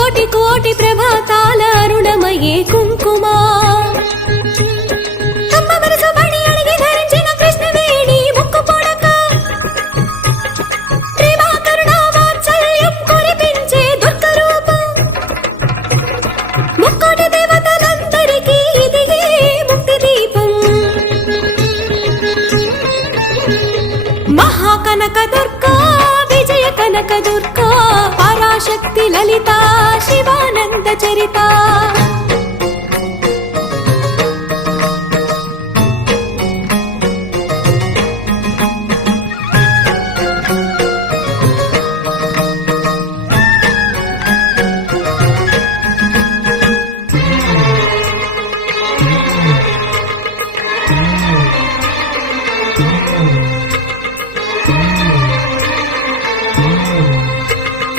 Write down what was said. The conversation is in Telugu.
కోటి కోటి ప్రభాతాల అరుణమయే కుంకుమా అమ్మ మనసు బడి అడిగి ధరించిన కృష్ణవేణి ముక్కు పొడక ప్రేమ కరుణ వాత్సల్యం కురిపించే దుర్గ రూపం ముక్కోటి దేవతలందరికీ ఇదిగే ముక్తి దీపం మహాకనక దుర్గా విజయ కనక దుర్గా పరాశక్తి లలిత శివానంద చరిత